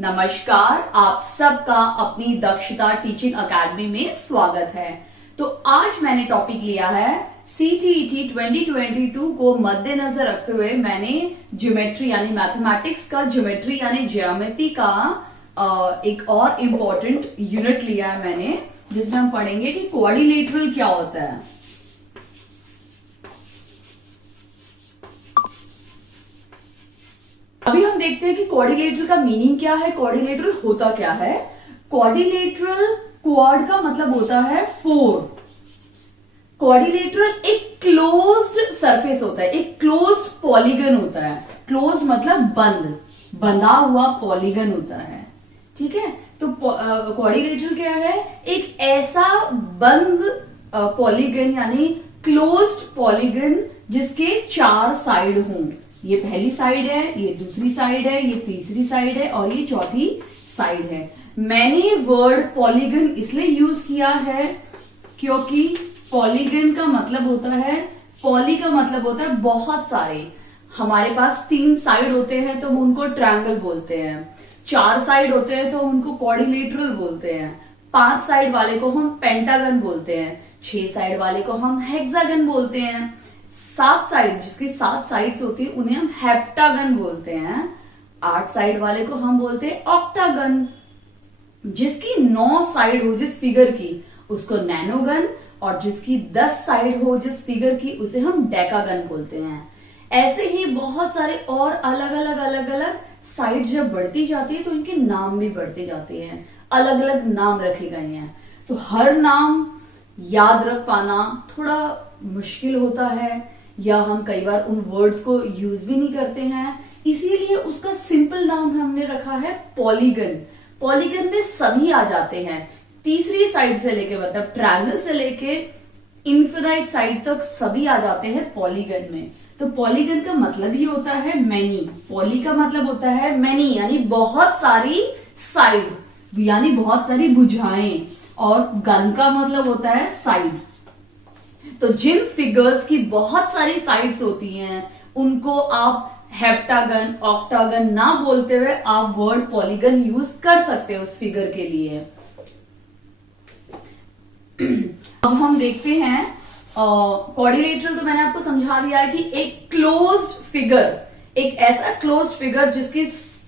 नमस्कार, आप सबका अपनी दक्षता टीचिंग एकेडमी में स्वागत है। तो आज मैंने टॉपिक लिया है CTET 2022 को मद्देनजर रखते हुए मैंने ज्योमेट्री यानी मैथमेटिक्स का ज्योमेट्री यानी ज्यामिति का एक और इम्पोर्टेंट यूनिट लिया है मैंने, जिसमें हम पढ़ेंगे कि क्वाड्रिलेटरल क्या होता है। अभी हम देखते हैं कि क्वाड्रिलेटरल का मीनिंग क्या है, क्वाड्रिलेटरल होता क्या है। क्वाड्रिलेटरल, क्वाड का मतलब होता है 4। क्वाड्रिलेटरल एक क्लोज्ड सरफेस होता है, एक क्लोज्ड पॉलीगन होता है। क्लोज्ड मतलब बंद, बंधा हुआ पॉलीगन होता है। ठीक है, तो क्वाड्रिलेटरल क्या है? एक ऐसा बंद पॉलीगन यानी क्लोज्ड पॉलीगन जिसके 4 साइड हों। ये पहली साइड है, ये दूसरी साइड है, ये तीसरी साइड है और ये चौथी साइड है। मैंने वर्ड पॉलीगन इसलिए यूज किया है क्योंकि पॉलीगन का मतलब होता है, पॉली का मतलब होता है बहुत सारे। हमारे पास 3 साइड होते हैं तो हम उनको ट्रायंगल बोलते हैं, 4 साइड होते हैं तो उनको क्वाड्रिलेटरल बोलते हैं, 5 साइड वाले को हम पेंटागन बोलते हैं, 6 साइड वाले को हम हेक्सागन बोलते हैं, 7 साइड जिसकी 7 साइड्स होती है उन्हें हम हेप्टागन बोलते हैं, 8 साइड वाले को हम बोलते हैं ऑक्टागन, जिसकी 9 साइड हो जिस फिगर की उसको नैनोगन, और जिसकी 10 साइड हो जिस फिगर की उसे हम डेकागन बोलते हैं। ऐसे ही बहुत सारे और अलग अलग साइड जब बढ़ती जाती है तो इनके नाम भी बढ़ते जाते हैं, अलग अलग नाम रखे गए हैं। तो हर नाम याद रख पाना थोड़ा मुश्किल होता है, या हम कई बार उन वर्ड्स को यूज भी नहीं करते हैं, इसीलिए उसका सिंपल नाम हमने रखा है पॉलीगन। पॉलीगन में सभी आ जाते हैं, तीसरी साइड से लेके मतलब ट्रायंगल से लेके इन्फिनाइट साइड तक सभी आ जाते हैं पॉलीगन में। तो पॉलीगन का मतलब ही होता है मैनी। पॉली का मतलब होता है मैनी यानी बहुत सारी साइड, यानी बहुत सारी भुजाएं, और गन का मतलब होता है साइड। तो जिन फिगर्स की बहुत सारी साइड्स होती हैं उनको आप हेप्टागन, ऑक्टागन ना बोलते हुए आप वर्ड पॉलीगन यूज कर सकते हो उस फिगर के लिए। अब हम देखते हैं क्वाड्रिलेटरल। तो मैंने आपको समझा दिया है कि एक क्लोज्ड फिगर, एक ऐसा क्लोज्ड फिगर जिसकी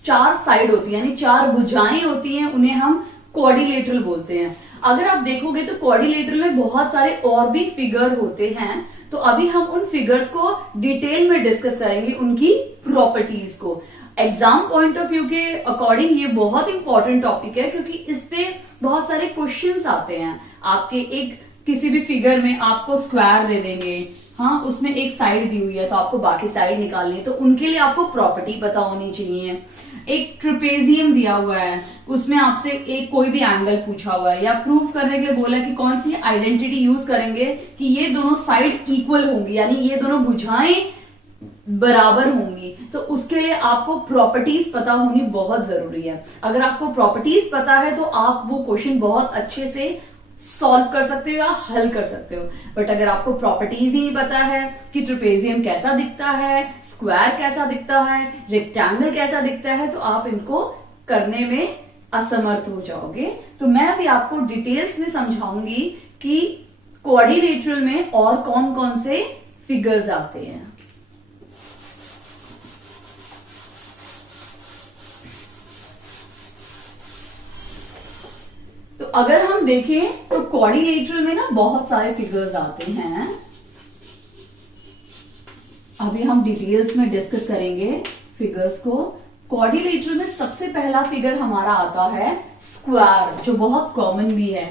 4 साइड होती है यानी 4 भुजाएं होती हैं, उन्हें हम क्वाड्रिलेटरल बोलते हैं। अगर आप देखोगे तो क्वाड्रिलेटरल में बहुत सारे और भी फिगर होते हैं, तो अभी हम उन फिगर्स को डिटेल में डिस्कस करेंगे, उनकी प्रॉपर्टीज को। एग्जाम पॉइंट ऑफ व्यू के अकॉर्डिंग ये बहुत इंपॉर्टेंट टॉपिक है, क्योंकि इस पे बहुत सारे क्वेश्चंस आते हैं। आपके एक किसी भी फिगर में आपको स्क्वायर दे देंगे, हाँ, उसमें एक साइड दी हुई है तो आपको बाकी साइड निकालनी है, तो उनके लिए आपको प्रॉपर्टी पता होनी चाहिए। एक ट्रिपेजियम दिया हुआ है, उसमें आपसे एक कोई भी एंगल पूछा हुआ है, या प्रूव करने के लिए बोला कि कौन सी आइडेंटिटी यूज करेंगे कि ये दोनों साइड इक्वल होंगी, यानी ये दोनों भुजाएं बराबर होंगी, तो उसके लिए आपको प्रॉपर्टीज पता होनी बहुत जरूरी है। अगर आपको प्रॉपर्टीज पता है तो आप वो क्वेश्चन बहुत अच्छे से सॉल्व कर सकते हो या हल कर सकते हो। बट अगर आपको प्रॉपर्टीज ही नहीं पता है कि ट्रिपेजियम कैसा दिखता है, स्क्वायर कैसा दिखता है, रेक्टेंगल कैसा दिखता है, तो आप इनको करने में असमर्थ हो जाओगे। तो मैं अभी आपको डिटेल्स में समझाऊंगी कि क्वाड्रिलेटरल में और कौन कौन से फिगर्स आते हैं। तो अगर हम देखें तो क्वाड्रिलेटरल में ना बहुत सारे फिगर्स आते हैं। अभी हम डिटेल्स में डिस्कस करेंगे फिगर्स को। क्वाड्रिलेटरल में सबसे पहला फिगर हमारा आता है स्क्वायर, जो बहुत कॉमन भी है,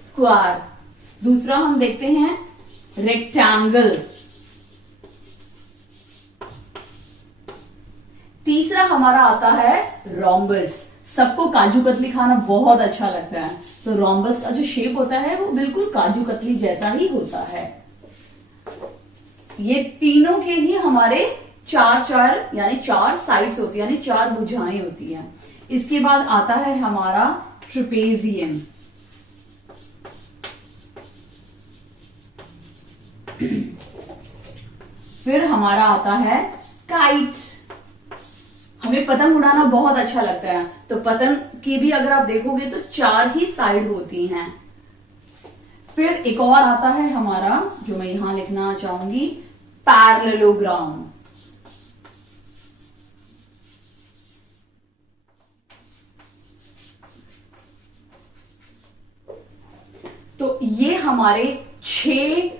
स्क्वायर। दूसरा हम देखते हैं रेक्टेंगल। तीसरा हमारा आता है रोम्बस। सबको काजू कतली खाना बहुत अच्छा लगता है, तो रोम्बस का जो शेप होता है वो बिल्कुल काजू कतली जैसा ही होता है। ये तीनों के ही हमारे 4 यानी 4 साइड्स होती है, यानी 4 भुजाएं होती हैं। इसके बाद आता है हमारा ट्रिपेजियम। फिर हमारा आता है काइट। हमें पतंग उड़ाना बहुत अच्छा लगता है, तो पतंग की भी अगर आप देखोगे तो 4 ही साइड होती हैं। फिर एक और आता है हमारा, जो मैं यहां लिखना चाहूंगी, पैरेललोग्राम। तो ये हमारे 6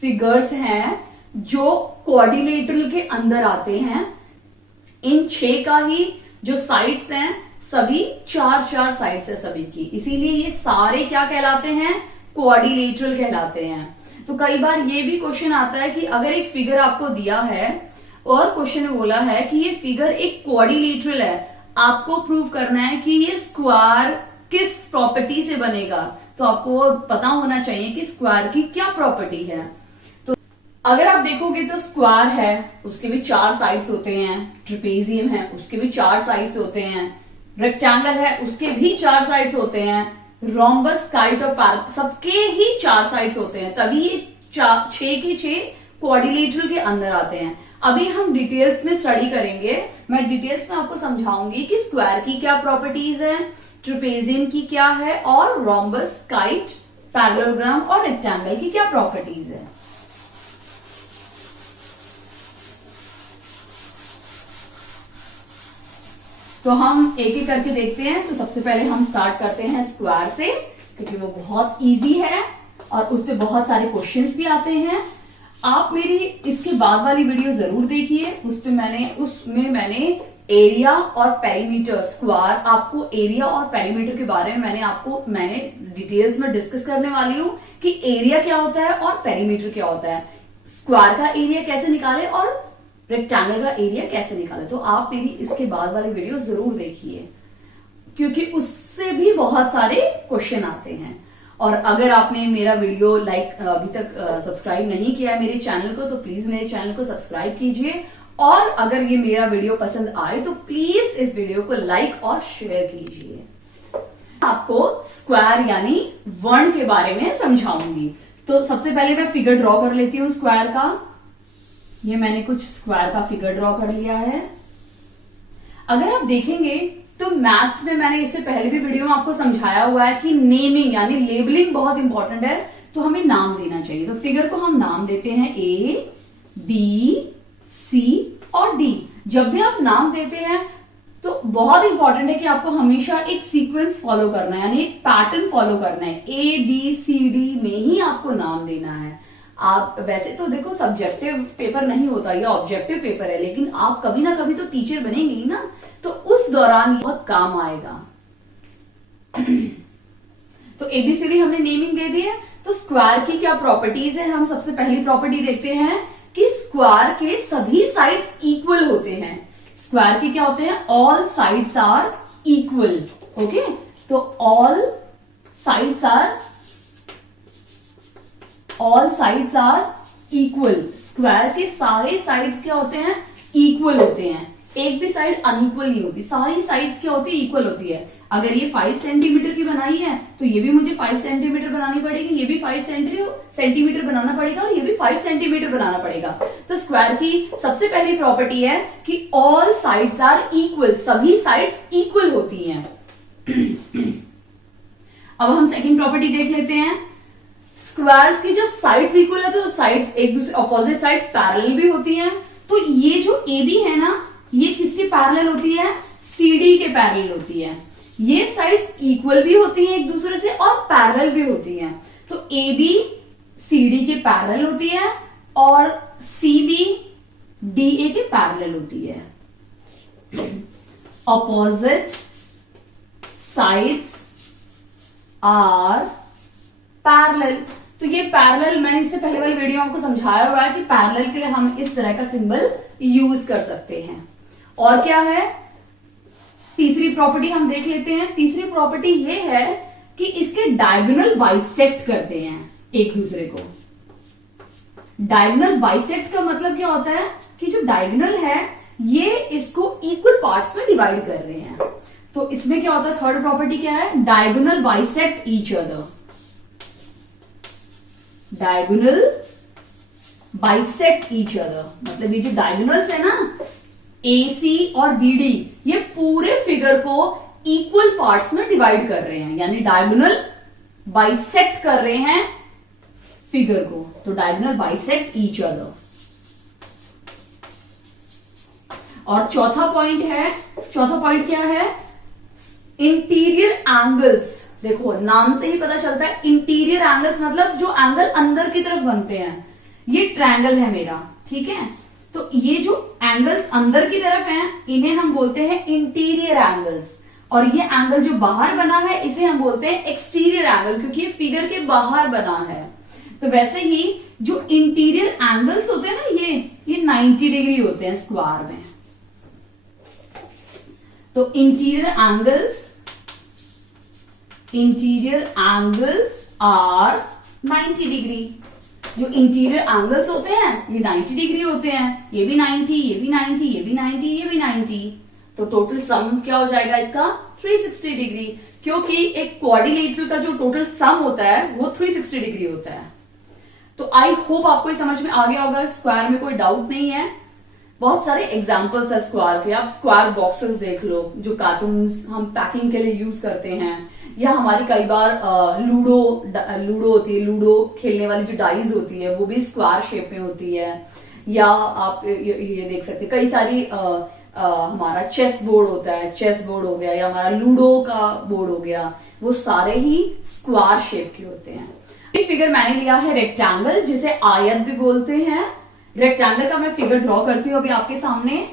फिगर्स हैं जो क्वाड्रिलेटरल के अंदर आते हैं। इन 6 का ही जो साइड्स हैं सभी 4-4 साइड्स है सभी की, इसीलिए ये सारे क्या कहलाते हैं, क्वाड्रिलेटरल कहलाते हैं। तो कई बार ये भी क्वेश्चन आता है कि अगर एक फिगर आपको दिया है और क्वेश्चन में बोला है कि ये फिगर एक क्वाड्रिलेटरल है, आपको प्रूव करना है कि ये स्क्वायर किस प्रॉपर्टी से बनेगा, तो आपको पता होना चाहिए कि स्क्वायर की क्या प्रॉपर्टी है। तो अगर आप देखोगे तो स्क्वायर है, उसके भी 4 साइड्स होते हैं, ट्रेपेजियम है उसके भी 4 साइड्स होते हैं, रेक्टेंगल है उसके भी 4 साइड्स होते हैं, रोम्बस, काइट और पैराबोला सबके ही 4 साइड्स होते हैं, तभी ये 6 के 6 क्वाड्रिलेटरल के अंदर आते हैं। अभी हम डिटेल्स में स्टडी करेंगे, मैं डिटेल्स में आपको समझाऊंगी कि स्क्वायर की क्या प्रॉपर्टीज है, ट्रेपेजियम की क्या है, और रोम्बस, काइट, पैरेललोग्राम और रेक्टेंगल की क्या प्रॉपर्टीज है। तो हम एक एक करके देखते हैं। तो सबसे पहले हम स्टार्ट करते हैं स्क्वायर से, क्योंकि वो बहुत इजी है और उस पर बहुत सारे क्वेश्चंस भी आते हैं। आप मेरी इसके बाद वाली वीडियो जरूर देखिए, उसमें मैंने एरिया और पेरीमीटर, स्क्वायर, आपको एरिया और पेरीमीटर के बारे में मैंने डिटेल्स में डिस्कस करने वाली हूं कि एरिया क्या होता है और पेरीमीटर क्या होता है, स्क्वायर का एरिया कैसे निकाले और रेक्टेंगल का एरिया कैसे निकाले। तो आप मेरी इसके बाद वाली वीडियो जरूर देखिए, क्योंकि उससे भी बहुत सारे क्वेश्चन आते हैं। और अगर आपने मेरा वीडियो अभी तक सब्सक्राइब नहीं किया है मेरे चैनल को, तो प्लीज मेरे चैनल को सब्सक्राइब कीजिए, और अगर ये मेरा वीडियो पसंद आए तो प्लीज इस वीडियो को लाइक और शेयर कीजिए। आपको स्क्वायर यानी वर्ण के बारे में समझाऊंगी। तो सबसे पहले मैं फिगर ड्रॉ कर लेती हूं स्क्वायर का। ये मैंने कुछ स्क्वायर का फिगर ड्रॉ कर लिया है। अगर आप देखेंगे तो मैथ्स में मैंने इससे पहले भी वीडियो में आपको समझाया हुआ है कि नेमिंग यानी लेबलिंग बहुत इंपॉर्टेंट है, तो हमें नाम देना चाहिए। तो फिगर को हम नाम देते हैं ए, बी, सी और डी। जब भी आप नाम देते हैं तो बहुत इंपॉर्टेंट है कि आपको हमेशा एक सीक्वेंस फॉलो करना है, यानी एक पैटर्न फॉलो करना है। ए बी सी डी में ही आपको नाम देना है। आप वैसे तो देखो सब्जेक्टिव पेपर नहीं होता, ये ऑब्जेक्टिव पेपर है, लेकिन आप कभी ना कभी तो टीचर बनेंगे ही ना, तो उस दौरान बहुत काम आएगा। तो एबीसीडी हमने नेमिंग दे दी है। तो स्क्वायर की क्या प्रॉपर्टीज है, हम सबसे पहली प्रॉपर्टी देखते हैं कि स्क्वायर के सभी साइड्स इक्वल होते हैं। स्क्वायर के क्या होते हैं, all sides are equal. Okay, तो all sides are equal. Square के सारे साइड्स क्या होते हैं, इक्वल होते हैं, एक भी साइड अनइक्वल नहीं होती, सारी साइड्स क्या होती है, इक्वल होती है। अगर ये 5 सेंटीमीटर की बनाई है तो ये भी मुझे 5 सेंटीमीटर बनानी पड़ेगी, ये भी 5 सेंटीमीटर बनाना पड़ेगा, और ये भी 5 सेंटीमीटर बनाना पड़ेगा। तो स्क्वायर की सबसे पहली प्रॉपर्टी है कि ऑल साइड्स आर इक्वल, सभी साइड्स इक्वल होती हैं। अब हम सेकेंड प्रॉपर्टी देख लेते हैं। स्क्वायर्स की जब साइड्स इक्वल है तो साइड्स एक दूसरे ऑपोजिट साइड्स पैरेलल भी होती हैं। तो ये जो ए बी है ना, ये किसके पैरेलल होती है, सी डी के पैरेलल होती है। ये साइड्स इक्वल भी होती हैं एक दूसरे से और पैरेलल भी होती हैं। तो ए बी सी डी के पैरेलल होती है और सी बी डी ए के पैरेलल होती है। Opposite sides are parallel. तो ये पैरेलल, मैंने इससे पहले वाली वीडियो में आपको समझाया हुआ है कि पैरेलल के लिए हम इस तरह का सिंबल यूज कर सकते हैं। और क्या है, तीसरी प्रॉपर्टी हम देख लेते हैं। तीसरी प्रॉपर्टी ये है कि इसके डायगोनल बाइसेक्ट करते हैं एक दूसरे को। डायगोनल बाइसेक्ट का मतलब क्या होता है कि जो डायगोनल है ये इसको इक्वल पार्ट्स में डिवाइड कर रहे हैं। तो इसमें क्या होता है, थर्ड प्रॉपर्टी क्या है, diagonal bisect each other. Diagonal bisect each other मतलब ये जो डायगोनल्स है ना, AC और BD ये पूरे फिगर को इक्वल पार्ट्स में डिवाइड कर रहे हैं, यानी डायगोनल बाइसेक्ट कर रहे हैं फिगर को, तो डायगोनल बाइसेक्ट ईच अदर। और चौथा पॉइंट क्या है, इंटीरियर एंगल्स। देखो नाम से ही पता चलता है, इंटीरियर एंगल्स मतलब जो एंगल अंदर की तरफ बनते हैं। ये ट्रायंगल है मेरा, ठीक है, तो ये जो एंगल्स अंदर की तरफ हैं इन्हें हम बोलते हैं इंटीरियर एंगल्स, और ये एंगल जो बाहर बना है इसे हम बोलते हैं एक्सटीरियर एंगल, क्योंकि ये फिगर के बाहर बना है। तो वैसे ही जो इंटीरियर एंगल्स होते हैं ना, ये 90 डिग्री होते हैं स्क्वायर में। तो इंटीरियर एंगल्स आर 90 डिग्री। जो इंटीरियर एंगल्स होते हैं ये 90 डिग्री होते हैं, ये भी 90, ये भी 90, ये भी 90, ये भी 90। तो टोटल सम क्या हो जाएगा इसका, 360 डिग्री, क्योंकि एक क्वाड्रिलेटरल का जो टोटल सम होता है वो 360 डिग्री होता है। तो आई होप आपको ये समझ में आ गया होगा, स्क्वायर में कोई डाउट नहीं है। बहुत सारे एग्जाम्पल्स है स्क्वायर के, आप स्क्वायर बॉक्सेस देख लो जो कार्टून्स हम पैकिंग के लिए यूज करते हैं, या हमारी कई बार लूडो होती है, लूडो खेलने वाली जो डाइज होती है वो भी स्क्वायर शेप में होती है। या आप ये देख सकते हैं कई सारी हमारा चेस बोर्ड होता है, चेस बोर्ड हो गया, या हमारा लूडो का बोर्ड हो गया, वो सारे ही स्क्वायर शेप के होते हैं। एक फिगर मैंने लिया है रेक्टेंगल, जिसे आयत भी बोलते हैं। रेक्टेंगल का मैं फिगर ड्रॉ करती हूं अभी आपके सामने।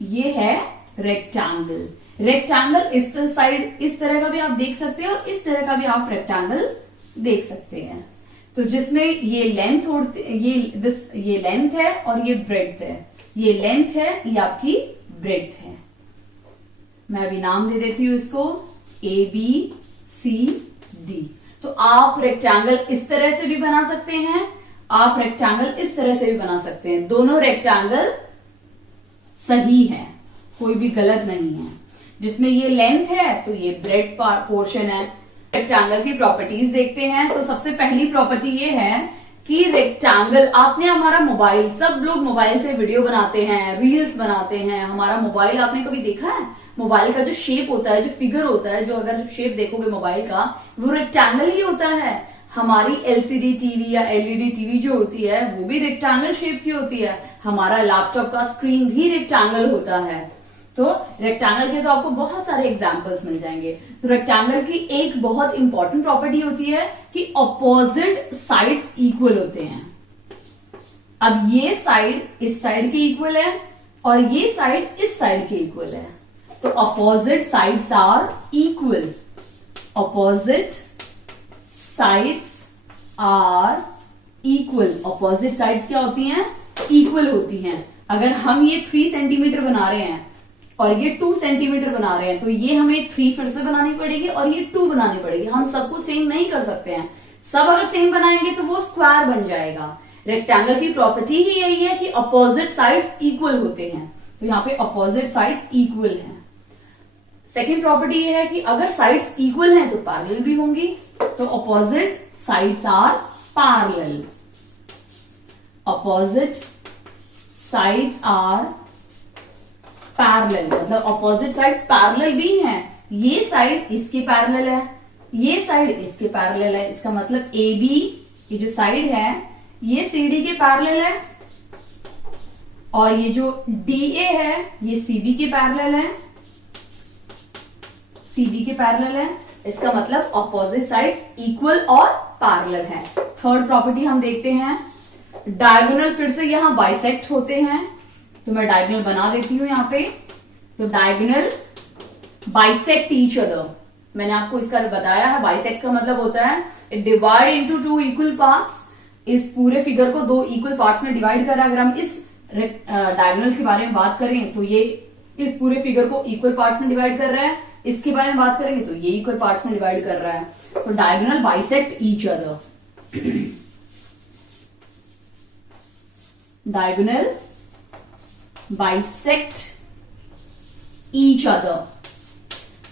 ये है रेक्टेंगल। रेक्टेंगल इस साइड इस तरह का भी आप देख सकते हैं, और इस तरह का भी आप रेक्टेंगल देख सकते हैं। तो जिसमें ये लेंथ ये लेंथ है और ये ब्रेड्थ है, ये लेंथ है, ये आपकी ब्रेड्थ है। मैं अभी नाम दे देती हूं इसको ABCD। तो आप रेक्टेंगल इस तरह से भी बना सकते हैं, आप रेक्टेंगल इस तरह से भी बना सकते हैं। दोनों रेक्टेंगल सही है, कोई भी गलत नहीं है। जिसमें ये लेंथ है तो ये ब्रेड पोर्शन है। रेक्टेंगल की प्रॉपर्टीज देखते हैं। तो सबसे पहली प्रॉपर्टी ये है कि रेक्टेंगल, आपने हमारा मोबाइल, सब लोग मोबाइल से वीडियो बनाते हैं, रील्स बनाते हैं। हमारा मोबाइल आपने कभी देखा है? मोबाइल का जो शेप होता है, जो फिगर होता है, जो अगर शेप देखोगे मोबाइल का, वो रेक्टेंगल ही होता है। हमारी LCD टीवी या LED टीवी जो होती है वो भी रेक्टेंगल शेप की होती है। हमारा लैपटॉप का स्क्रीन भी रेक्टेंगल होता है। तो रेक्टेंगल के तो आपको बहुत सारे एग्जाम्पल्स मिल जाएंगे। तो रेक्टेंगल की एक बहुत इंपॉर्टेंट प्रॉपर्टी होती है कि ऑपोजिट साइड्स इक्वल होते हैं। अब ये साइड इस साइड के इक्वल है और ये साइड इस साइड के इक्वल है, तो opposite sides are equal. Opposite sides are equal. Opposite sides क्या होती हैं? इक्वल होती हैं। अगर हम ये 3 सेंटीमीटर बना रहे हैं और ये 2 सेंटीमीटर बना रहे हैं, तो ये हमें 3 फिर से बनानी पड़ेगी और ये 2 बनानी पड़ेगी। हम सबको सेम नहीं कर सकते हैं। सब अगर सेम बनाएंगे तो वो स्क्वायर बन जाएगा। रेक्टेंगल की प्रॉपर्टी ही यही है कि अपोजिट साइड्स इक्वल होते हैं। तो यहाँ पे अपोजिट साइड्स इक्वल हैं। सेकेंड प्रॉपर्टी ये है कि अगर साइड्स इक्वल हैं तो पैरेलल भी होंगी। तो opposite sides are parallel. Opposite sides are parallel मतलब अपोजिट साइड्स पैरेलल भी हैं। ये साइड इसके पैरेलल है, ये साइड इसके पैरेलल है। इसका मतलब AB ये जो साइड है ये CD के पैरेलल है, और ये जो DA है ये CB के पैरेलल है, CB के पैरेलल है। इसका मतलब ऑपोजिट साइड्स इक्वल और पैरेलल है। थर्ड प्रॉपर्टी हम देखते हैं, डायगोनल फिर से यहां बाइसेक्ट होते हैं। तो मैं डायगोनल बना देती हूं यहां पे। तो डायगोनल बाइसेक्ट ईच अदर। मैंने आपको इसका बताया है, बाइसेक्ट का मतलब होता है it divide into 2 equal parts. इस पूरे फिगर को 2 इक्वल पार्ट्स में डिवाइड कर रहा है। अगर हम इस डायगोनल के बारे में बात करें तो ये इस पूरे फिगर को इक्वल पार्ट्स में डिवाइड कर रहा है। इसके बारे में बात करेंगे तो ये इक्वल पार्ट्स में डिवाइड कर रहा है। तो diagonal bisect each other. Diagonal bisect each other.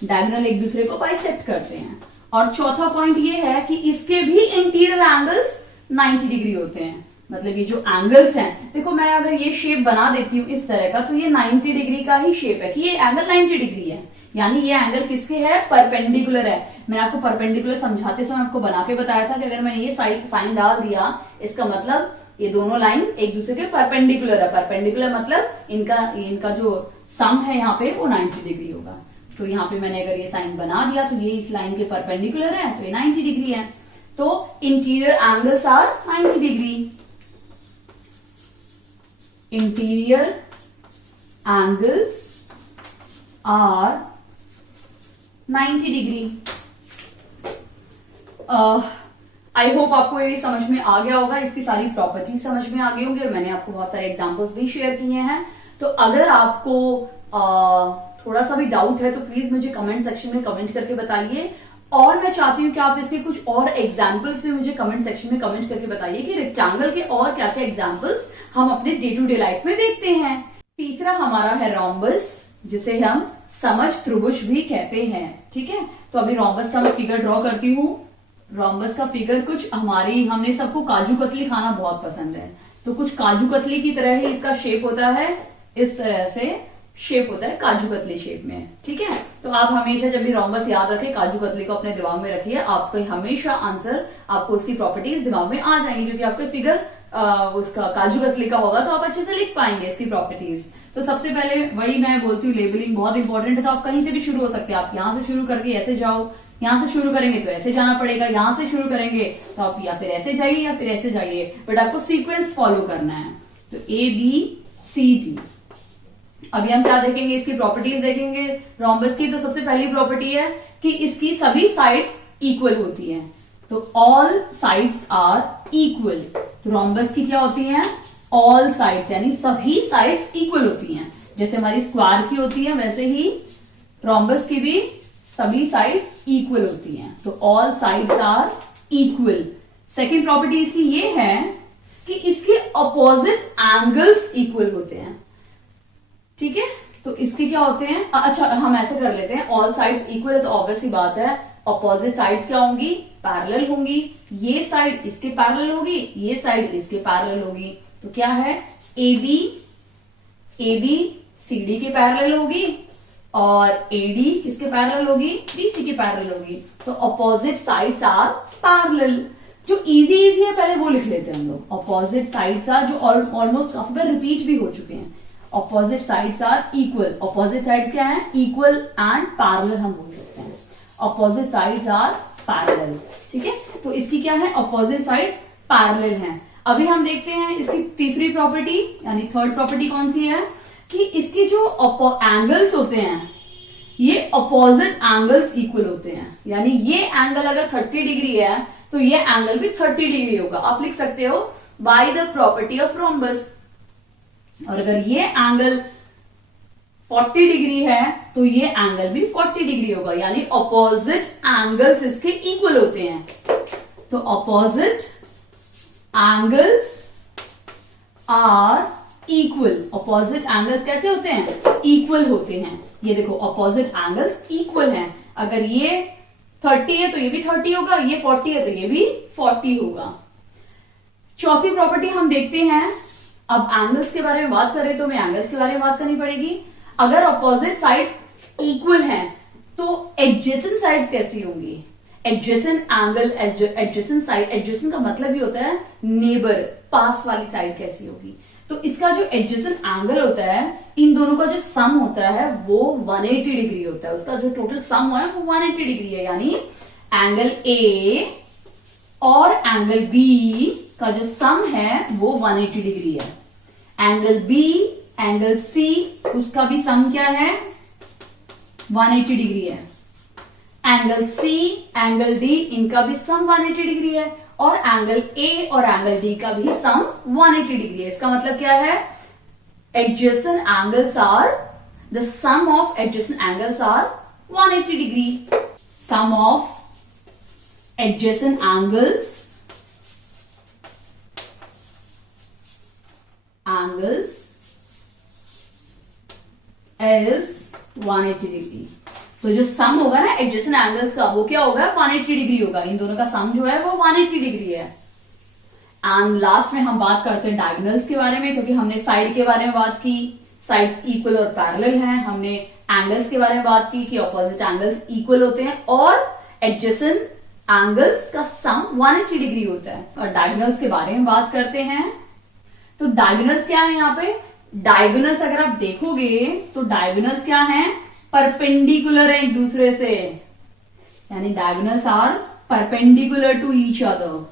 Diagonal एक दूसरे को बाइसेक्ट करते हैं। और चौथा पॉइंट ये है कि इसके भी इंटीरियर एंगल्स 90 डिग्री होते हैं। मतलब ये जो एंगल्स हैं, देखो मैं अगर ये शेप बना देती हूं इस तरह का, तो ये 90 डिग्री का ही शेप है कि ये एंगल 90 डिग्री है, यानी ये एंगल किसके है, परपेंडिकुलर है। मैंने आपको परपेंडिकुलर समझाते समय आपको बना के बताया था कि अगर मैंने ये साइन डाल दिया, इसका मतलब ये दोनों लाइन एक दूसरे के परपेंडिकुलर है। परपेंडिकुलर मतलब इनका जो सम है यहाँ पे वो 90 डिग्री होगा। तो यहाँ पे मैंने अगर ये साइन बना दिया तो ये इस लाइन के परपेंडिकुलर है, तो ये 90 डिग्री है। तो interior angles are 90 degree. Interior angles are 90 degree. I hope आपको ये समझ में आ गया होगा, इसकी सारी प्रॉपर्टी समझ में आ गई होंगी, और मैंने आपको बहुत सारे एग्जांपल्स भी शेयर किए हैं। तो अगर आपको थोड़ा सा भी डाउट है तो प्लीज मुझे कमेंट सेक्शन में कमेंट करके बताइए, और मैं चाहती हूँ कि आप इसके कुछ और एग्जाम्पल्स से मुझे कमेंट सेक्शन में कमेंट करके बताइए कि रेक्टेंगल के और क्या क्या एग्जाम्पल्स हम अपने डे टू डे लाइफ में देखते हैं। तीसरा हमारा है रोम्बस, जिसे हम समझ त्रिभुज भी कहते हैं। ठीक है, तो अभी रोम्बस का मैं फिगर ड्रॉ करती हूँ। रोम्बस का फिगर कुछ हमने सबको काजू कतली खाना बहुत पसंद है, तो कुछ काजू कतली की तरह ही इसका शेप होता है। इस तरह से शेप होता है काजू कतली शेप में। ठीक है, तो आप हमेशा जब भी रोम्बस याद रखें, काजू कतली को अपने दिमाग में रखिए, आपको हमेशा आंसर, आपको उसकी प्रॉपर्टीज दिमाग में आ जाएंगी, क्योंकि आपका फिगर उसका काजू कतली का होगा, तो आप अच्छे से लिख पाएंगे इसकी प्रॉपर्टीज। तो सबसे पहले वही मैं बोलती हूँ, लेबलिंग बहुत इंपॉर्टेंट है। तो आप कहीं से भी शुरू हो सकते हैं, आप यहां से शुरू करके ऐसे जाओ, यहां से शुरू करेंगे तो ऐसे जाना पड़ेगा, यहां से शुरू करेंगे तो आप या फिर ऐसे जाइए या फिर ऐसे जाइए, बट आपको सीक्वेंस फॉलो करना है। तो ABCD। अभी हम क्या देखेंगे, इसकी प्रॉपर्टीज देखेंगे रोम्बस की। तो सबसे पहली प्रॉपर्टी है कि इसकी सभी साइड्स इक्वल होती हैं। तो ऑल साइड्स आर इक्वल। तो रोम्बस की क्या होती हैं, ऑल साइड्स, यानी सभी साइड्स इक्वल होती हैं। जैसे हमारी स्क्वायर की होती है, वैसे ही रोम्बस की भी सभी साइड्स इक्वल होती हैं। तो all sides are equal. Second property इसकी ये है कि इसके अपोजिट एंगल्स इक्वल होते हैं। ठीक है, तो इसके क्या होते हैं, अच्छा हम ऐसे कर लेते हैं, ऑल साइड्स इक्वल है तो ऑब्वियस सी बात है अपोजिट साइड्स क्या होंगी, पैरेलल होंगी। ये साइड इसके पैरेलल होगी, ये साइड इसके पैरेलल होगी। तो क्या है, AB CD के पैरेलल होगी, और AD किसके पैरेलल होगी, BC के पैरेलल होगी। तो अपोजिट साइड्स आर पैरेलल। जो इजी है पहले वो लिख लेते हैं हम लोग। अपोजिट साइड्स आर, जो ऑलमोस्ट काफी बार रिपीट भी हो चुके हैं, opposite sides are equal. Opposite sides क्या है, इक्वल एंड पैरेलल हम बोल सकते हैं। Opposite sides are parallel. ठीक है, तो इसकी क्या है, ऑपोजिट साइड्स पैरेलल हैं। अभी हम देखते हैं इसकी तीसरी प्रॉपर्टी, यानी थर्ड प्रॉपर्टी कौन सी है, कि इसकी जो एंगल्स होते हैं, ये अपोजिट एंगल्स इक्वल होते हैं। यानी ये एंगल अगर 30 डिग्री है तो ये एंगल भी 30 डिग्री होगा। आप लिख सकते हो by the property of rhombus. और अगर ये एंगल 40 डिग्री है तो ये एंगल भी 40 डिग्री होगा, यानी अपोजिट एंगल्स इसके इक्वल होते हैं। तो opposite angles are equal. Opposite angles कैसे होते हैं, इक्वल होते हैं। ये देखो अपोजिट एंगल्स इक्वल हैं। अगर ये 30 है तो ये भी 30 होगा, ये 40 है तो ये भी 40 होगा। चौथी प्रॉपर्टी हम देखते हैं। अब एंगल्स के बारे में बात करें तो हमें एंगल्स के बारे में बात करनी पड़ेगी। अगर अपोजिट साइड्स इक्वल हैं तो एडजेसेंट साइड्स कैसी होंगी, adjacent angle, adjacent side, adjacent का मतलब ही होता है नेबर, पास वाली साइड कैसी होगी। तो इसका जो एडजेसेंट एंगल होता है, इन दोनों का जो सम होता है वो 180 डिग्री होता है। उसका जो टोटल सम है वो 180 डिग्री है, यानी एंगल A और एंगल B का जो सम है वो 180 डिग्री है। एंगल B, एंगल C, उसका भी सम क्या है, 180 डिग्री है। एंगल C, एंगल D, इनका भी सम 180 डिग्री है। और एंगल A और एंगल D का भी सम 180 डिग्री है। इसका मतलब क्या है, adjacent angles are, the sum of adjacent angles are 180 degree. Sum of adjacent angles is 180 degree. तो जो सम होगा ना एडजेसेंट एंगल्स का, वो क्या होगा, 180 डिग्री होगा। इन दोनों का सम जो है वो 180 डिग्री है। एंड लास्ट में हम बात करते हैं डायगोनल्स के बारे में, क्योंकि हमने साइड के बारे में बात की, साइड्स इक्वल और पैरेलल हैं। हमने एंगल्स के बारे में बात की कि ऑपोजिट एंगल्स इक्वल होते हैं और एडजेसेंट एंगल्स का सम 180 डिग्री होता है। और डायगोनल्स के बारे में बात करते हैं। तो डायगोनल्स क्या है यहाँ पे? डायगोनल्स अगर आप देखोगे तो डायगोनल्स क्या है? परपेंडिकुलर है एक दूसरे से, यानी diagonals are perpendicular to each other.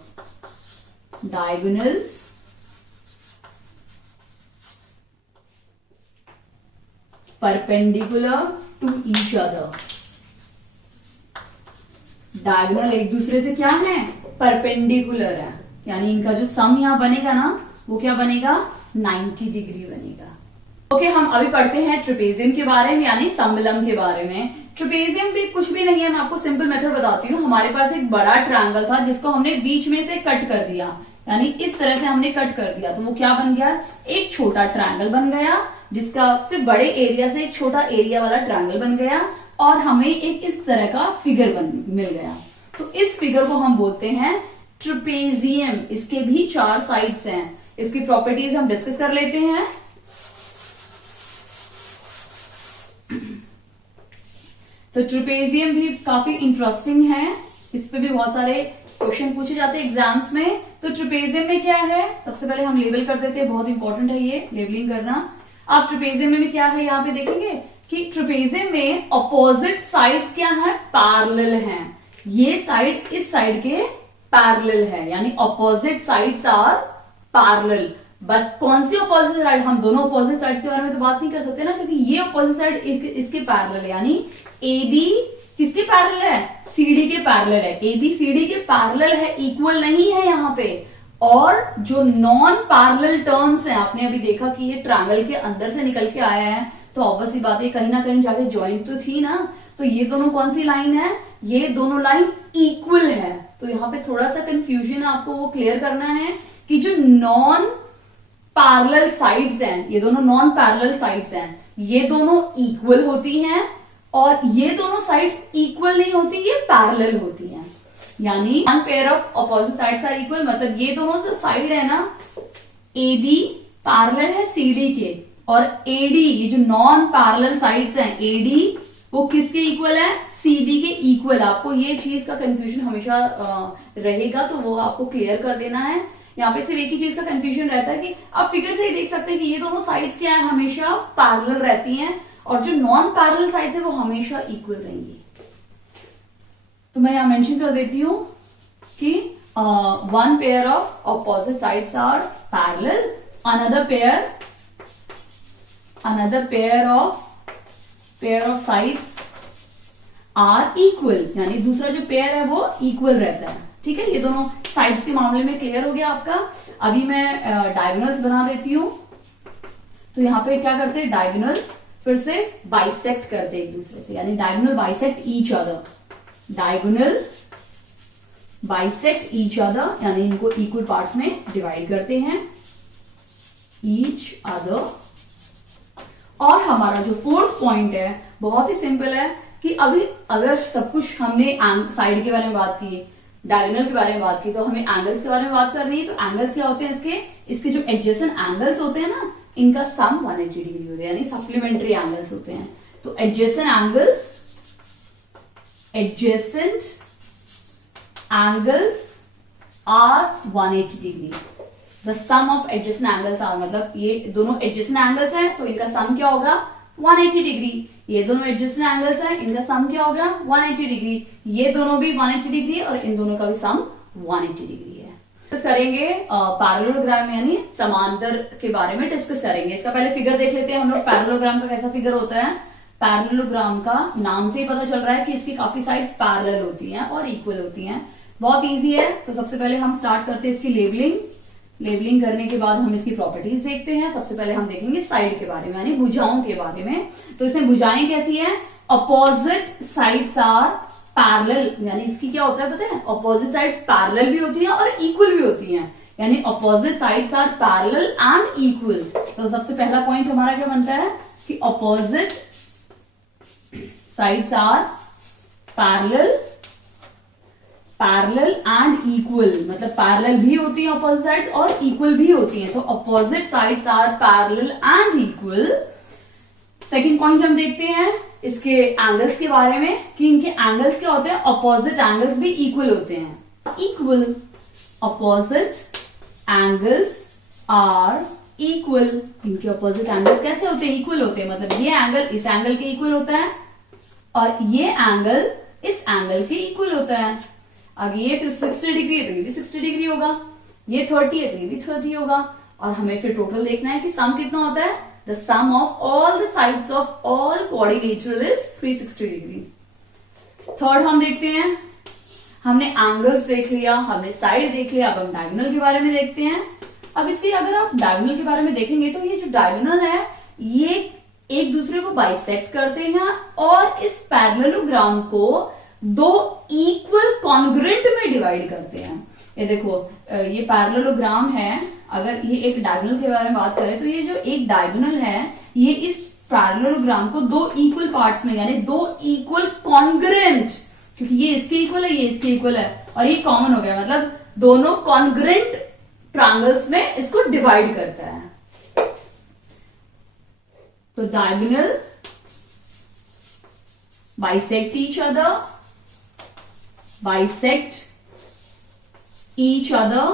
Diagonals perpendicular to each other. Diagonal एक दूसरे से क्या है? परपेंडिकुलर है, यानी इनका जो सम यहां बनेगा ना, वो क्या बनेगा? 90 डिग्री बनेगा। ओके, हम अभी पढ़ते हैं ट्रेपेजियम के बारे में, यानी समलम के बारे में। ट्रेपेजियम भी कुछ भी नहीं है, मैं आपको सिंपल मेथड बताती हूँ। हमारे पास एक बड़ा ट्रायंगल था जिसको हमने बीच में से कट कर दिया, यानी इस तरह से हमने कट कर दिया, तो वो क्या बन गया? एक छोटा ट्रायंगल बन गया, जिसका सिर्फ बड़े एरिया से एक छोटा एरिया वाला ट्रायंगल बन गया, और हमें एक इस तरह का फिगर मिल गया। तो इस फिगर को हम बोलते हैं ट्रेपेजियम। इसके भी 4 साइड्स हैं। इसकी प्रॉपर्टीज हम डिस्कस कर लेते हैं। तो ट्रेपेजियम भी काफी इंटरेस्टिंग है, इस पे भी बहुत सारे क्वेश्चन पूछे जाते हैं एग्जाम्स में। तो ट्रेपेजियम में क्या है? सबसे पहले हम लेबल कर देते हैं, बहुत इंपॉर्टेंट है ये लेबलिंग करना। आप ट्रेपेजियम में भी क्या है यहाँ पे देखेंगे कि ट्रेपेजियम में अपोजिट साइड्स क्या है? पैरेलल हैं। ये साइड इस साइड के पैरेलल है, यानी opposite sides are parallel. But कौन सी अपोजिट साइड? हम दोनों अपोजिट साइड्स के बारे में तो बात नहीं कर सकते ना, क्योंकि ये अपोजिट साइड इसके पैरेलल है, यानी ए बी किसके पैरेलल है? सीडी के पैरेलल है। ए बी सीडी के पैरेलल है, इक्वल नहीं है यहाँ पे। और जो नॉन पैरेलल टर्म्स हैं, आपने अभी देखा कि ये ट्रायंगल के अंदर से निकल के आया है, तो ऑब्वियसली बात है कहीं ना कहीं जाके ज्वाइंट तो थी ना। तो ये दोनों कौन सी लाइन है? ये दोनों लाइन इक्वल है। तो यहाँ पे थोड़ा सा कंफ्यूजन आपको वो क्लियर करना है कि जो नॉन पैरेलल साइड्स हैं, ये दोनों नॉन पैरेलल साइड्स हैं, ये दोनों इक्वल होती हैं, और ये दोनों साइड्स इक्वल नहीं होती, ये पैरेलल होती हैं। यानी one pair of opposite sides are equal, मतलब ये दोनों से साइड है ना, ए बी पैरेलल है सी डी के, और ए डी, ये जो नॉन पैरेलल साइड्स हैं, ए डी वो किसके इक्वल है? सी बी के इक्वल। आपको ये चीज का कंफ्यूजन हमेशा रहेगा, तो वो आपको क्लियर कर देना है। यहाँ पे सिर्फ एक ही चीज का कंफ्यूजन रहता है कि आप फिगर से ही देख सकते हैं कि ये दोनों साइड्स क्या है? हमेशा पैरेलल रहती हैं, और जो नॉन पैरेलल साइड्स है वो हमेशा इक्वल रहेंगी। तो मैं यहां मेंशन कर देती हूं कि one pair of opposite sides are parallel, another pair of sides are equal, यानी दूसरा जो पेयर है वो इक्वल रहता है। ठीक है, ये दोनों साइड्स के मामले में क्लियर हो गया आपका। अभी मैं डायगोनल्स बना देती हूं। तो यहां पे क्या करते हैं? डायगोनल्स फिर से बाइसेक्ट करते हैं एक दूसरे से, यानी diagonal bisect each other. Diagonal bisect each other, यानी इनको इक्वल पार्ट्स में डिवाइड करते हैं, ईच अदर। और हमारा जो फोर्थ पॉइंट है बहुत ही सिंपल है कि अभी अगर सब कुछ हमने साइड के बारे में बात की, डायगोनल के बारे में बात की, तो हमें एंगल्स के बारे में बात करनी है। तो एंगल्स क्या होते हैं? इसके जो एडजेसेंट एंगल्स होते हैं ना, इनका सम 180 डिग्री होता है, यानी सप्लीमेंट्री एंगल्स होते हैं। तो adjacent angles are 180 degree. The sum of adjacent angles are, मतलब ये दोनों एडजेसेंट एंगल्स हैं, तो इनका सम क्या होगा? 180 डिग्री। ये दोनों एडजेसेंट एंगल्स हैं, इनका सम क्या होगा? 180 डिग्री। ये दोनों भी 180 डिग्री, और इन दोनों का भी सम 180 डिग्री है। डिस्कस करेंगे पैरेललोग्राम, यानी समांतर के बारे में डिस्कस करेंगे। इसका पहले फिगर देख लेते हैं हम लोग, पैरेललोग्राम का कैसा फिगर होता है। पैरेललोग्राम का नाम से ही पता चल रहा है कि इसकी काफी साइड्स पैरेलल होती हैं और इक्वल होती हैं। बहुत इजी है। तो सबसे पहले हम स्टार्ट करते हैं इसकी लेबलिंग करने के बाद हम इसकी प्रॉपर्टीज देखते हैं। सबसे पहले हम देखेंगे साइड के बारे में, यानी भुजाओं के बारे में। तो इसमें भुजाएं कैसी है? अपोजिट साइड्स आर पैरेलल, यानी इसकी क्या होता है पता है? अपोजिट साइड्स पैरेलल भी होती हैं और इक्वल भी होती हैं, यानी opposite sides are parallel and equal. तो सबसे पहला पॉइंट हमारा क्या बनता है कि opposite sides are parallel parallel and equal, मतलब पैरेलल भी होती है अपोजिट साइड्स और इक्वल भी होती हैं, तो opposite sides are parallel and equal. Second point हम देखते हैं इसके एंगल्स के बारे में कि इनके एंगल्स क्या होते हैं, अपोजिट एंगल्स भी इक्वल होते हैं। Equal, opposite angles are equal, इनके अपोजिट एंगल्स कैसे होते हैं, इक्वल होते हैं, मतलब ये एंगल इस एंगल के इक्वल होता है और ये एंगल इस एंगल के इक्वल होता है। अब ये फिर 60 डिग्री है तो ये भी 60 डिग्री होगा, ये 30 है तो ये भी 30 होगा, और हमें फिर टोटल देखना है कि सम कितना होता है, the sum of all the sides of all quadrilateral is 360 डिग्री। थर्ड हम देखते हैं, हमने एंगल्स देख लिया, हमने साइड देख लिया, अब हम डायगोनल के बारे में देखते हैं। अब इसके अगर आप डायगोनल के बारे में देखेंगे तो ये जो डायगोनल है ये एक दूसरे को बाइसेक्ट करते हैं और इस पैरेललोग्राम को दो इक्वल कॉन्ग्रुएंट में डिवाइड करते हैं। ये देखो ये पैरेललोग्राम है, अगर ये एक डायगोनल के बारे में बात करें तो ये जो एक डायगोनल है ये इस पैरेललोग्राम को दो इक्वल पार्ट्स में यानी दो इक्वल कॉन्ग्रुएंट, क्योंकि ये इसके इक्वल है ये इसके इक्वल है और ये कॉमन हो गया, मतलब दोनों कॉन्ग्रुएंट ट्रायंगल्स में इसको डिवाइड करता है। तो diagonal bisect each other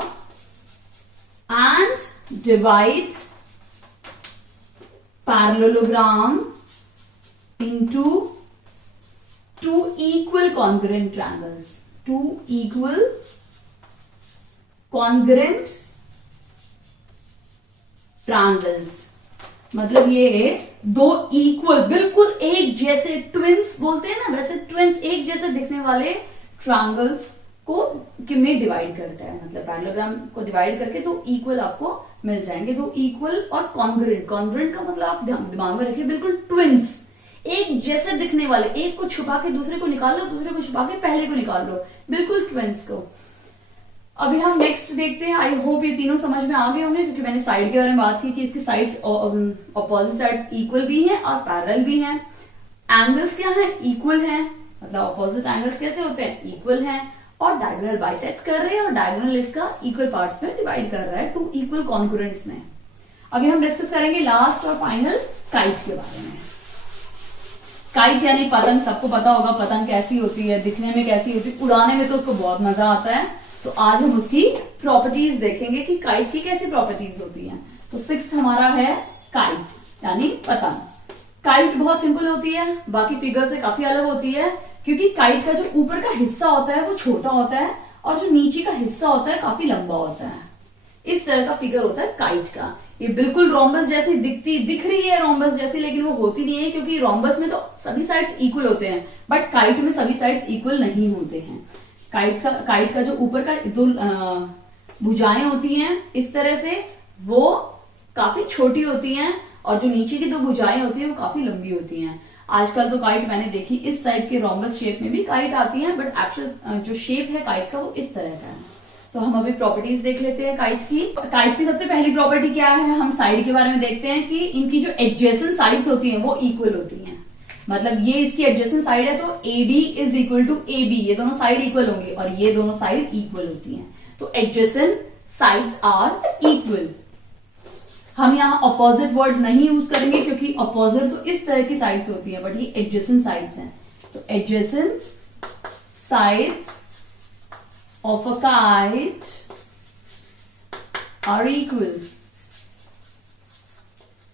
and divide parallelogram into two equal congruent triangles, two equal congruent triangles, मतलब ये दो इक्वल बिल्कुल एक जैसे ट्विंस बोलते हैं ना, वैसे ट्विंस एक जैसे दिखने वाले ट्रायंगल्स को में डिवाइड करता है, मतलब पैरेललोग्राम को डिवाइड करके दो इक्वल आपको मिल जाएंगे, दो इक्वल और कॉन्ग्रुएंट। कॉन्ग्रुएंट का मतलब आप दिमाग में रखिए बिल्कुल ट्विंस, एक जैसे दिखने वाले, एक को छुपा के दूसरे को निकाल लो, दूसरे को छुपा के पहले को निकाल लो, बिल्कुल ट्विंस को। अभी हम नेक्स्ट देखते हैं, आई होप ये तीनों समझ में आ गए होंगे, क्योंकि मैंने साइड के बारे में बात की कि इसकी साइड्स अपोजिट साइड्स इक्वल भी हैं और पैरेलल भी हैं। एंगल्स क्या हैं, इक्वल हैं, मतलब अपोजिट एंगल्स कैसे होते हैं, इक्वल हैं, और डायगोनल बाइसेक्ट कर रहे हैं और डायगोनल इसका इक्वल पार्ट्स में डिवाइड कर रहा है टू इक्वल कॉन्ग्रुएंट्स में। अभी हम डिस्कस करेंगे लास्ट और फाइनल काइट के बारे में। काइट यानी पतंग, सबको पता होगा पतंग कैसी होती है, दिखने में कैसी होती है, उड़ाने में तो उसको बहुत मजा आता है। तो आज हम उसकी प्रॉपर्टीज देखेंगे कि काइट की कैसी प्रॉपर्टीज होती हैं। तो सिक्स्थ हमारा है काइट यानी पतंग। काइट बहुत सिंपल होती है, बाकी फिगर से काफी अलग होती है, क्योंकि काइट का जो ऊपर का हिस्सा होता है वो छोटा होता है और जो नीचे का हिस्सा होता है काफी लंबा होता है। इस तरह का फिगर होता है काइट का। ये बिल्कुल रोम्बस जैसी दिख रही है रोम्बस जैसी, लेकिन वो होती नहीं है, क्योंकि रोम्बस में तो सभी साइड्स इक्वल होते हैं, बट काइट में सभी साइड्स इक्वल नहीं होते हैं। काइट का जो ऊपर का दो भुजाएं होती हैं इस तरह से, वो काफी छोटी होती हैं, और जो नीचे की दो भुजाएं होती हैं वो काफी लंबी होती हैं। आजकल तो काइट मैंने देखी इस टाइप के रोम्बस शेप में भी काइट आती है, बट एक्चुअल जो शेप है काइट का वो इस तरह का है। तो हम अभी प्रॉपर्टीज देख लेते हैं काइट की। काइट की सबसे पहली प्रॉपर्टी क्या है, हम साइड के बारे में देखते हैं कि इनकी जो एडजेसेंट साइड्स होती हैं वो इक्वल होती हैं। मतलब ये इसकी एडजेसेंट साइड है तो AD is equal to AB, ये दोनों साइड इक्वल होंगी, और ये दोनों साइड इक्वल होती हैं। तो एडजेसेंट साइड्स आर इक्वल। हम यहाँ अपोजिट वर्ड नहीं यूज करेंगे, क्योंकि अपोजिट तो इस तरह की साइड्स होती है, बट ये एडजेसेंट साइड्स हैं। तो adjacent sides of a kite are equal.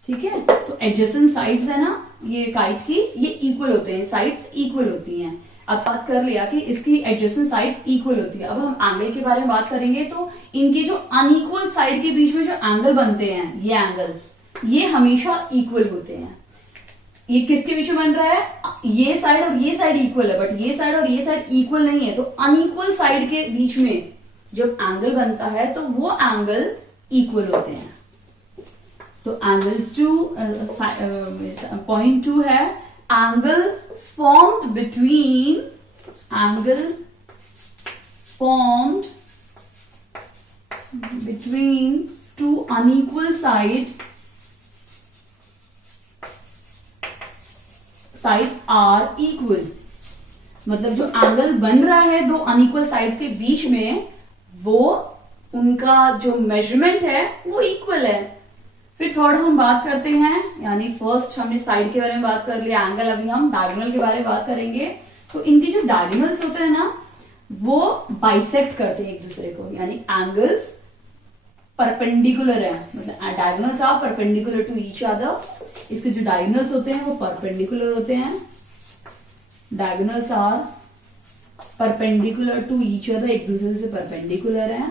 ठीक है, तो एडजेसेंट साइड्स है ना ये काइट की, ये इक्वल होते हैं, साइड्स इक्वल होती हैं। अब बात कर लिया कि इसकी एडजेसेंट साइड्स इक्वल होती है। अब हम एंगल के बारे में बात करेंगे, तो इनके जो अनइक्वल साइड के बीच में जो एंगल बनते हैं, ये एंगल ये हमेशा इक्वल होते हैं। ये किसके बीच में बन रहा है, ये साइड और ये साइड इक्वल है, बट ये साइड और ये साइड इक्वल नहीं है, तो अनइक्वल साइड के बीच में जब एंगल बनता है तो वो एंगल इक्वल होते हैं। तो एंगल पॉइंट 2 है angle formed between two unequal sides are equal. मतलब जो एंगल बन रहा है दो अनइक्वल साइड्स के बीच में, वो उनका जो मेजरमेंट है वो इक्वल है। फिर थर्ड हम बात करते हैं, यानी फर्स्ट हमने साइड के बारे में बात कर लिया, एंगल, अभी हम डायगोनल के बारे में बात करेंगे। तो इनके जो डायगोनल्स होते हैं ना, वो बाइसेक्ट करते हैं एक दूसरे को, यानी एंगल्स परपेंडिकुलर है, मतलब diagonals are perpendicular to each other. इसके जो डायगोनल्स होते हैं वो परपेंडिकुलर होते हैं, diagonals are perpendicular to each other, एक दूसरे से परपेंडिकुलर है।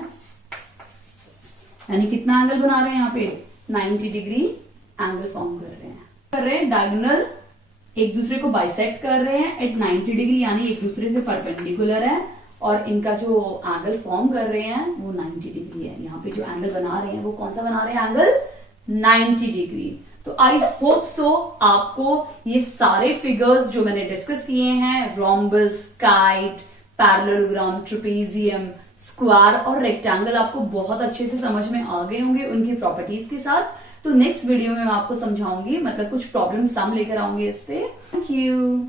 यानी कितना एंगल बना रहे हैं यहाँ पे, 90 डिग्री एंगल फॉर्म कर रहे हैं डायगोनल एक दूसरे को बाइसेक्ट कर रहे हैं एट 90 डिग्री, यानी एक दूसरे से परपेंडिकुलर है, और इनका जो एंगल फॉर्म कर रहे हैं वो 90 डिग्री है। यहाँ पे जो एंगल बना रहे हैं वो कौन सा बना रहे हैं, एंगल 90 डिग्री। तो आई होप सो आपको ये सारे फिगर्स जो मैंने डिस्कस किए हैं, rhombus, kite, parallelogram, trapezium, square और रेक्टेंगल, आपको बहुत अच्छे से समझ में आ गए होंगे उनकी प्रॉपर्टीज के साथ। तो नेक्स्ट वीडियो में मैं आपको समझाऊंगी, मतलब कुछ प्रॉब्लम सम लेकर आऊंगी इससे। Thank you.